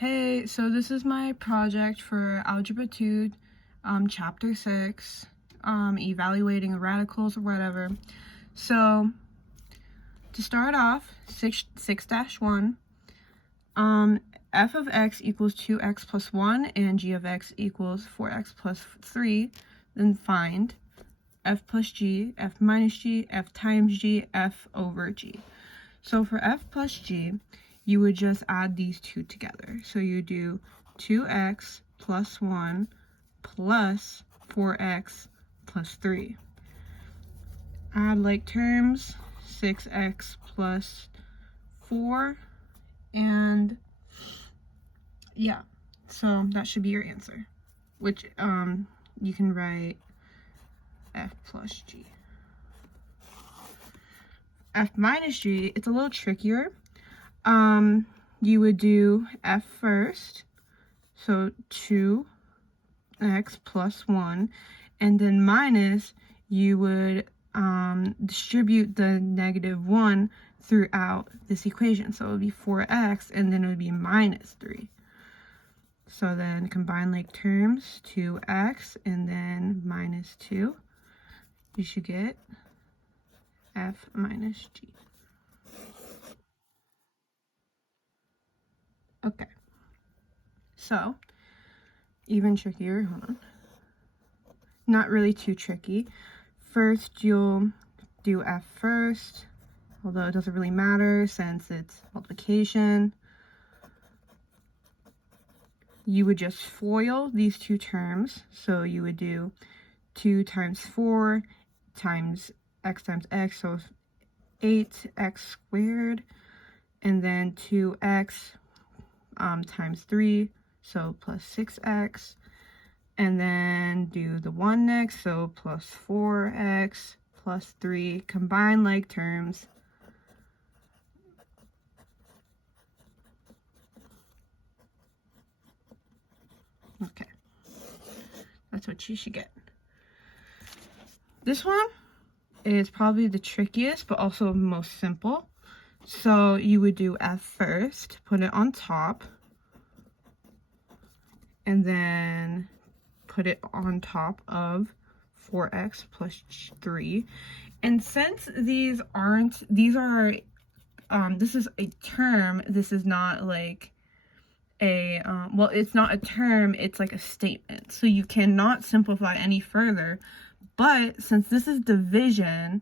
Hey, so this is my project for Algebra 2, Chapter 6, evaluating radicals or whatever. So, to start off, 6-1, f of x equals 2x plus 1 and g of x equals 4x plus 3, then find f plus g, f minus g, f times g, f over g. So for f plus g, you would just add these two together. So you do 2x plus 1 plus 4x plus 3. Add like terms, 6x plus 4, and yeah, so that should be your answer, which you can write f plus g. F minus g, it's a little trickier. You would do f first, so 2x plus 1, and then minus, you would distribute the negative 1 throughout this equation. So it would be 4x, and then it would be minus 3. So then combine like terms, 2x, and then minus 2. You should get f minus g. Okay, so even trickier, hold on. Not really too tricky. First, you'll do f first, although it doesn't really matter since it's multiplication. You would just FOIL these two terms, so you would do 2 times 4 times x, so 8x squared, and then 2x times 3, so plus 6x, and then do the 1 next, so plus 4x plus 3, combine like terms. Okay, that's what you should get. This one is probably the trickiest, but also most simple. So you would do f first, put it on top, and then put it on top of 4x plus 3. And since these aren't, this is a term, this is not like a, well, it's not a term, it's like a statement. So you cannot simplify any further. But since this is division,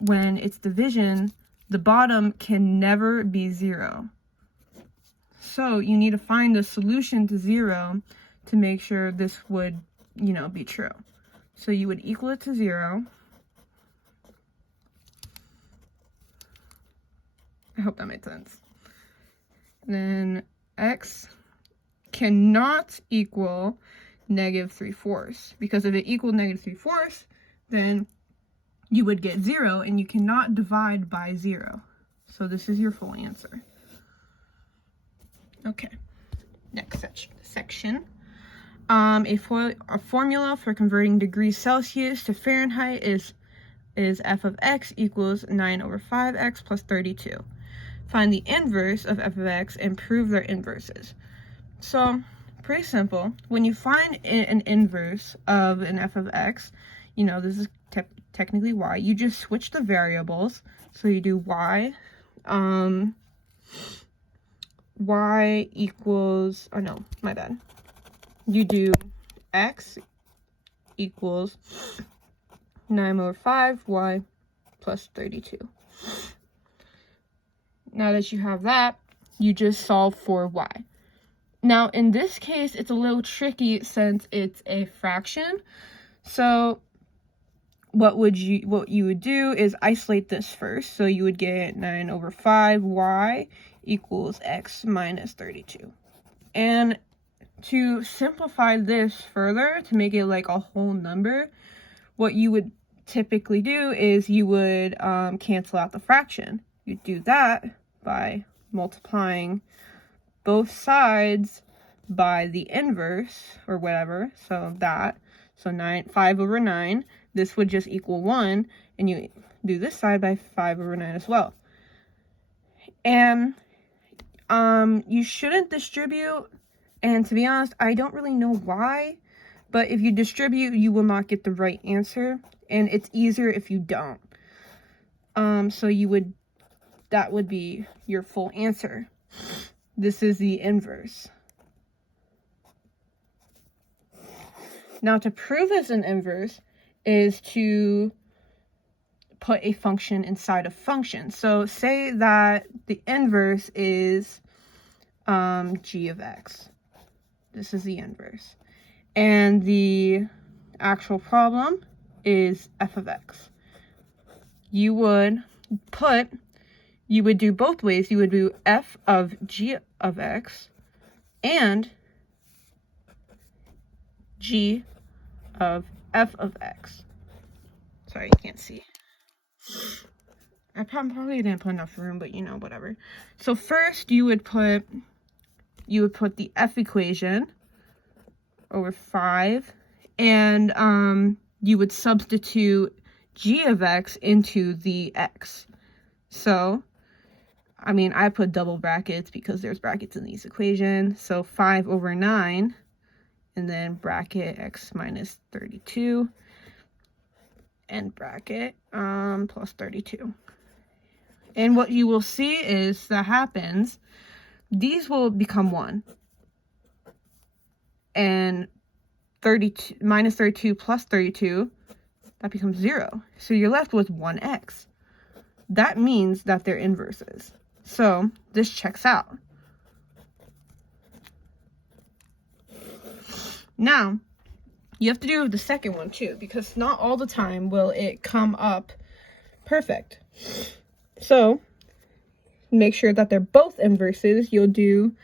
when it's division, the bottom can never be 0. So you need to find a solution to 0 to make sure this would, be true. So you would equal it to 0. I hope that made sense. Then x cannot equal negative 3/4, because if it equaled negative 3/4, then you would get 0, and you cannot divide by 0. So this is your full answer. Okay, next section. A formula for converting degrees Celsius to Fahrenheit is f of x equals 9/5x plus 32. Find the inverse of f of x and prove their inverses. So, pretty simple. When you find an inverse of an f of x, this is technically y, you just switch the variables. So you do y, y equals, oh no, my bad. You do x equals 9/5y plus 32. Now that you have that, you just solve for y. Now, in this case, it's a little tricky since it's a fraction. So what you would do is isolate this first. So you would get 9/5y equals x minus 32. And to simplify this further, to make it like a whole number, what you would typically do is you would cancel out the fraction. You do that by multiplying both sides by the inverse or whatever, so 5/9, this would just equal 1, and you do this side by 5/9 as well. And you shouldn't distribute, and to be honest, I don't really know why, but if you distribute, you will not get the right answer, and it's easier if you don't. So that would be your full answer. This is the inverse. Now, to prove it's an inverse is to put a function inside a function. So say that the inverse is g of x. This is the inverse. And the actual problem is f of x. You would do both ways. You would do f of g of x and g of f of x. Sorry, you can't see. I probably didn't put enough room, but you know, whatever. So first you would put the f equation over 5, and you would substitute g of x into the x. So, I mean, I put double brackets because there's brackets in these equations. So 5 over 9, and then bracket x minus 32, and bracket plus 32. And what you will see is that happens, these will become 1. And 32 minus 32 plus 32, that becomes 0. So you're left with 1x. That means that they're inverses. So this checks out. Now, you have to do the second one too, because not all the time will it come up perfect. So make sure that they're both inverses. You'll do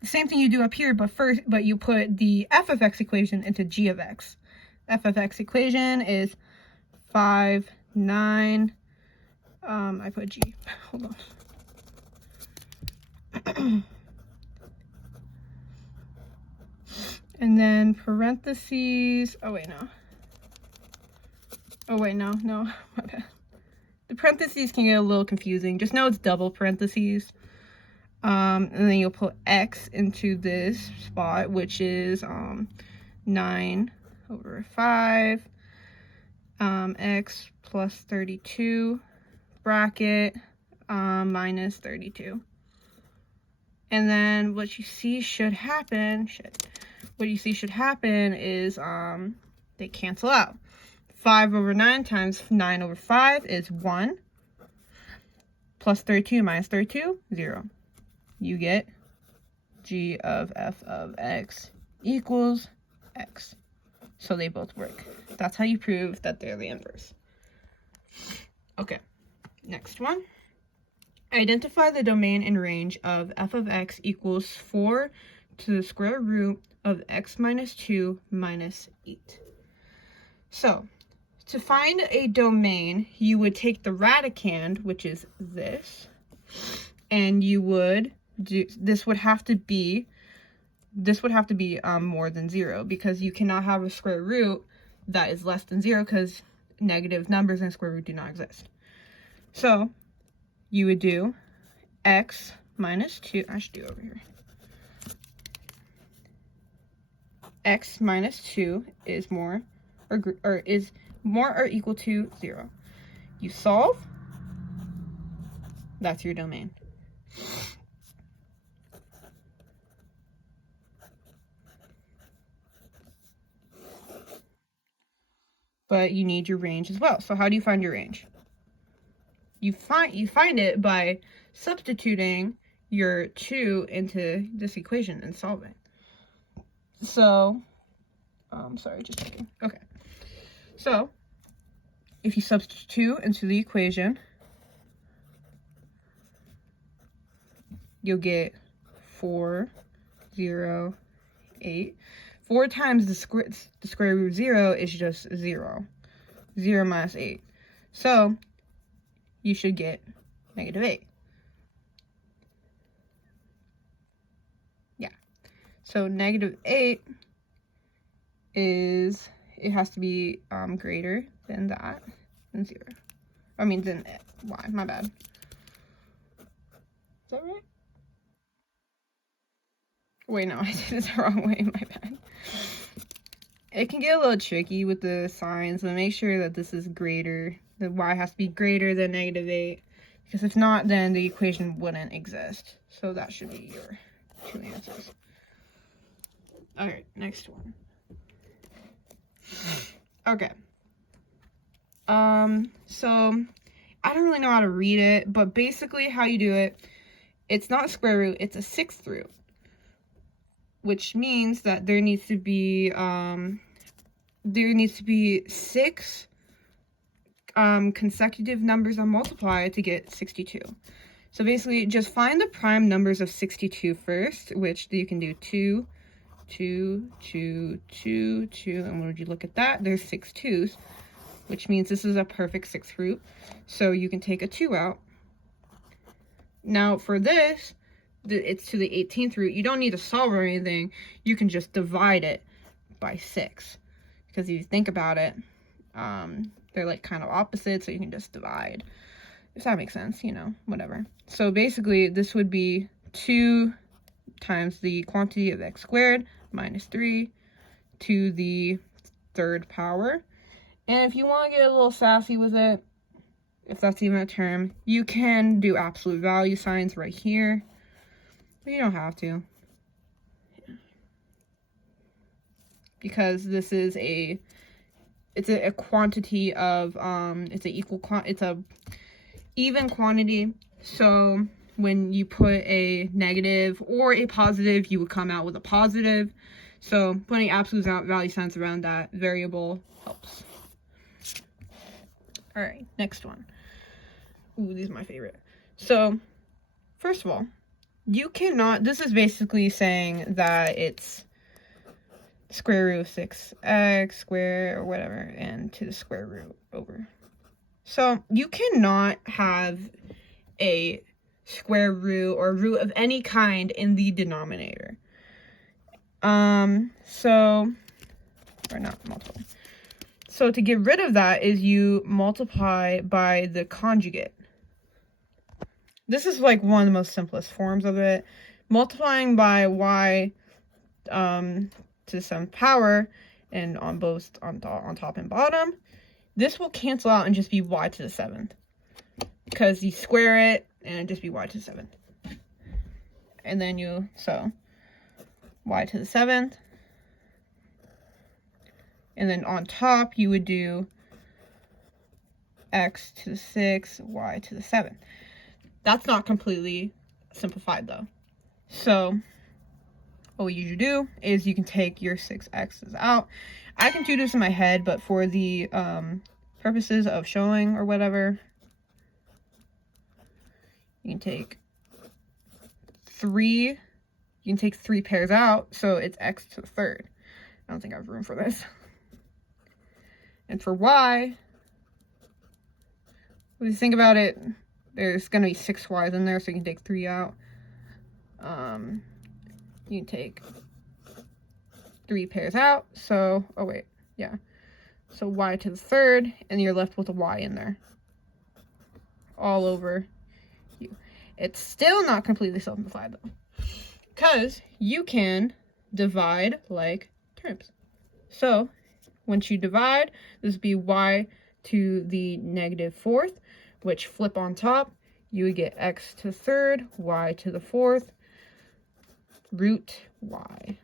the same thing you do up here, but you put the f of x equation into g of x. F of x equation is 5, 9. I put g. Hold on. And then parentheses. Oh wait, no. My bad. The parentheses can get a little confusing. Just know it's double parentheses. And then you'll put x into this spot, which is 9 over 5, x plus 32, bracket minus 32. And then what you see should happen is they cancel out. 5 over 9 times 9 over 5 is 1. Plus 32 minus 32, 0. You get g of f of x equals x. So they both work. That's how you prove that they're the inverse. Okay, next one. Identify the domain and range of f of x equals 4 to the square root of x minus 2 minus 8. So, to find a domain, you would take the radicand, which is this, and you would do, this would have to be more than 0, because you cannot have a square root that is less than 0, because negative numbers in square root do not exist. So you would do x minus 2, I should do over here. X minus 2 is more or equal to 0. You solve, that's your domain. But you need your range as well. So how do you find your range? You find it by substituting your 2 into this equation and solving. So, sorry, just checking. Okay. So, if you substitute 2 into the equation, you'll get 4, 0, 8. 4 times the square root of 0 is just 0. 0 minus 8. So, you should get negative 8. Yeah. So, negative 8 is, it has to be greater than that, than 0. I mean, than y, my bad. Is that right? Wait, no, I did it the wrong way, my bad. It can get a little tricky with the signs, but make sure that this is greater, the y has to be greater than -8, because if not, then the equation wouldn't exist. So that should be your two answers. Alright, next one. Okay. So I don't really know how to read it, but basically how you do it, it's not a square root, it's a 6th root, which means that there needs to be 6 consecutive numbers on multiply to get 62. So basically, just find the prime numbers of 62 first, which you can do 2, 2, 2, 2, 2, and when would you look at that? There's 6 2's, which means this is a perfect 6th root. So you can take a 2 out. Now for this, it's to the 18th root. You don't need to solve or anything. You can just divide it by 6. Because if you think about it, they're like kind of opposite, so you can just divide. If that makes sense, you know, whatever. So basically, this would be 2 times the quantity of x squared minus 3 to the 3rd power. And if you want to get a little sassy with it, if that's even a term, you can do absolute value signs right here. But you don't have to. Because this is it's a quantity of, it's a even quantity. So when you put a negative or a positive, you would come out with a positive. So putting absolute value signs around that variable helps. All right, next one. Ooh, these are my favorite. So first of all, you cannot, this is basically saying that it's square root of 6x squared or whatever, and to the square root over. So you cannot have a square root or root of any kind in the denominator. Or not multiple. So to get rid of that is you multiply by the conjugate. This is like one of the most simplest forms of it. Multiplying by y to the 7th power, and on both on top and bottom, this will cancel out and just be y to the 7th, because you square it and it just be y to the 7th. And then so y to the 7th, and then on top you would do x to the 6th, y to the 7th. That's not completely simplified though. So what you do is you can take your 6x's out. I can do this in my head, but for the purposes of showing or whatever, you can take 3 pairs out, so it's x to the 3rd. I don't think I have room for this. And for y, when you think about it, there's going to be 6 y's in there, so you can take 3 out. You can take 3 pairs out, so, oh wait, yeah. So y to the 3rd, and you're left with a y in there. All over you. It's still not completely simplified though, because you can divide like terms. So once you divide, this would be y to the -4th, which flip on top, you would get x to the 3rd, y to the 4th, root y.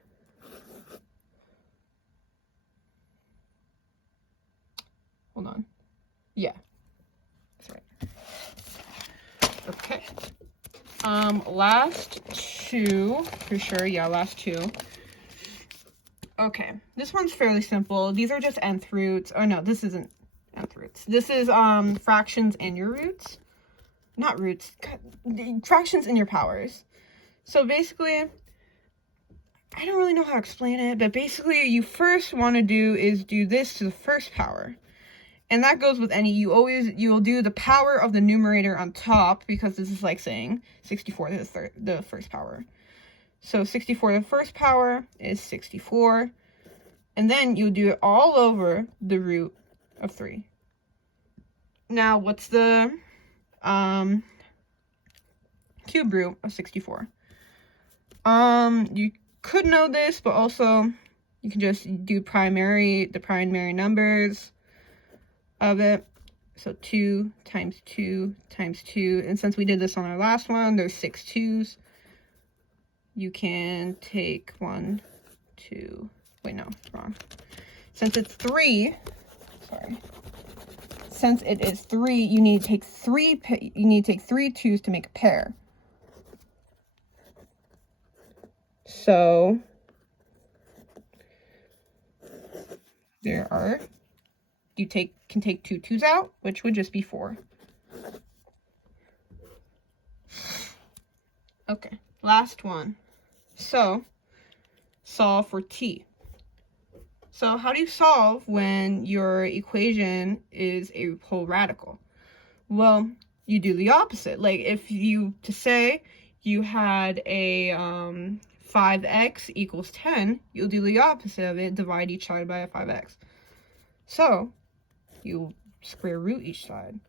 Hold on. Yeah, that's right. Okay. Last two, for sure. Yeah, last two. Okay, this one's fairly simple. These are just nth roots. Oh no, this isn't nth roots. This is fractions in your roots. Not roots. Fractions in your powers. So basically, I don't really know how to explain it, but basically you first want to do is do this to the 1st power. And that goes with any, you'll do the power of the numerator on top, because this is like saying 64 to the 1st power. So 64 to the 1st power is 64. And then you'll do it all over the root of 3. Now, what's the cube root of 64? could know this, but also you can just do the primary numbers of it. So 2 times 2 times 2. And since we did this on our last one, there's 6 2's. You can take 1, 2, wait, no, wrong. Since it's 3, since it is 3, you need to take 3 2's to make a pair. So you can take 2 2's out, which would just be 4. Okay, last one. So solve for t. So how do you solve when your equation is a whole radical? Well, you do the opposite. Like if you, to say you had a 5x equals 10, you'll do the opposite of it, divide each side by a 5x. So you square root each side.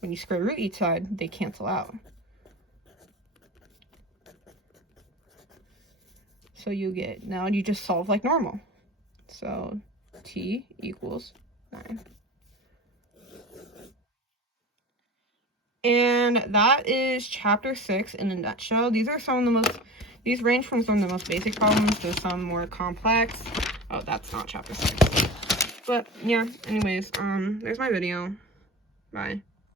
When you square root each side, they cancel out. So you get, now you just solve like normal. So t equals 9. And that is chapter 6 in a nutshell. These range from some of the most basic problems to some more complex. Oh, that's not chapter 6. But yeah, anyways, there's my video. Bye.